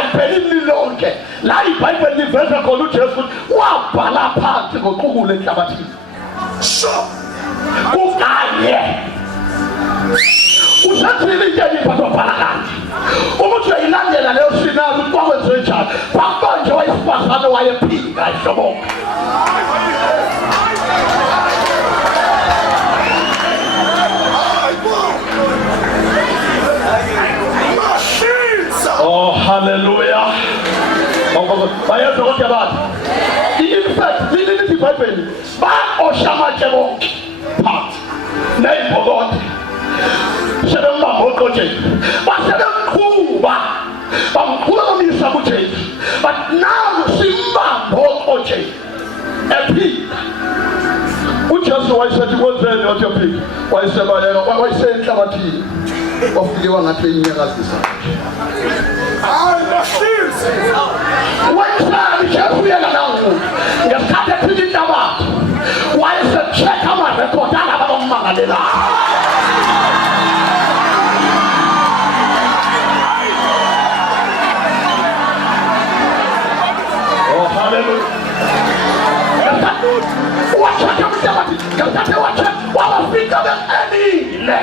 iBhayibheli lonke la iBhayibheli liveza khona uJesu wabhala phansi ngoqukule enhlabathini kukanye usathile into iphathwa phala kanje ukuthi uyayilandela leyo sinazi ukuthi kwakwenziwe njani bakonje wayesifazane wayephinga ehlobonke oh hallelujah bayenza konke abantu in fact lilithi iBhayibheli ba-oshamatshe bonke phansi ney'bhokodo sebembamba uqotsheni basebemqhuba bamqhuba bamisa kuJesu but now simbamba uqotsheni ephinda uJesu wayesethi kwenzeni wathi ephinda wayesebaleka wayesenhlabathini wafike wangathi inyakazisa wayesabi Jesu yena nawo ngesikhathi ephinda intabatho wayesetshekha amarekhodi alaba bammangalelayo wachaka mtabati katate wachaka wafika benelile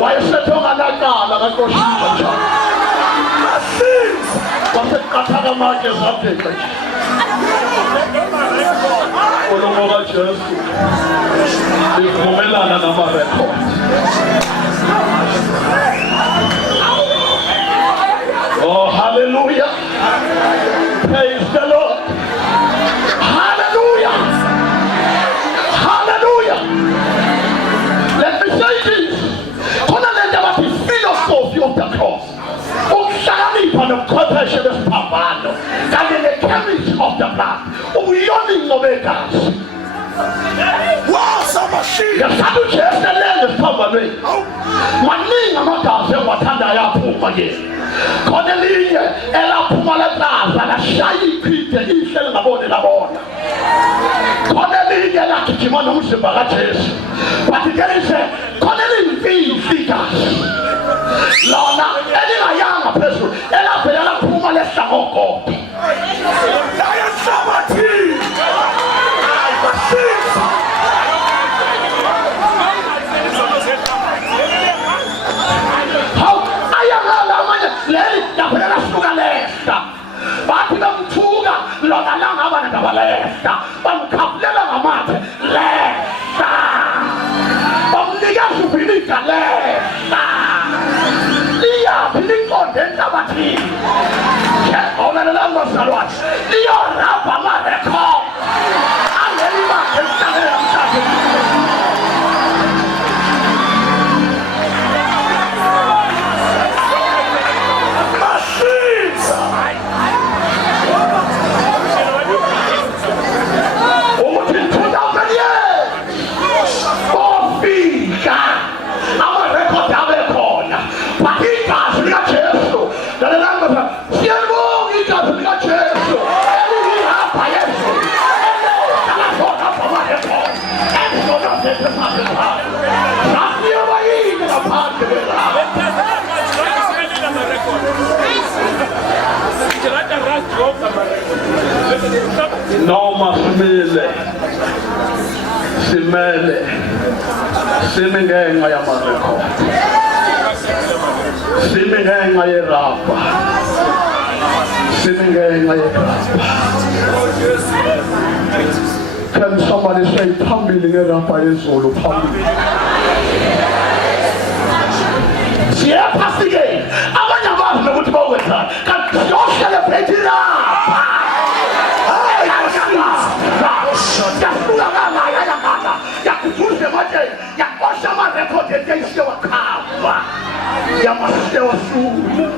wayesetonga nakala kakoshiba njalo wasekataka make zabheka olomo kaJesu livumelana namarekhodi oh hallelujah praise the Lord hallelujah hallelujah let me say this khona lento abathi philosophy of the cross ukuhlakanipha nobuchwepheshe besiphambano kanye ne-chemistry of the blood ubuyoningo begazi ngesikhathi uJesu elele esiphambanweni maningi amagazi engiwathandayo aphuma yena khona elinye elaphuma leplaza lashaya iphide ihle lingaboni labona khona elinye elagijima nomzimba kaJesu bathi-ke khona elimfihli gazi lona elingayanga phezulu elavela laphuma lehla ngogodo bathi bamthuka lona langabana ndabalehla bamkhafulela ngamathe lehla bamnikeza ubhilika lehla liyaphi liqonde enhlabathini olalelangozalwane liyorabha amarekhodi angelibakhe emhlabeni namhlanje noma simele simi ngenxa yamarekhodi simi ngenxa yerabha simi ngenxa yerabha can somebody say phambili ngerabha yezulu phambili siyaphasike abanye abantu nokuthi bawetha kanti celebrate lapha yasuka kangaka yakuzuze manje yakosha amarekhodi eteyise wakhava yamashe wasula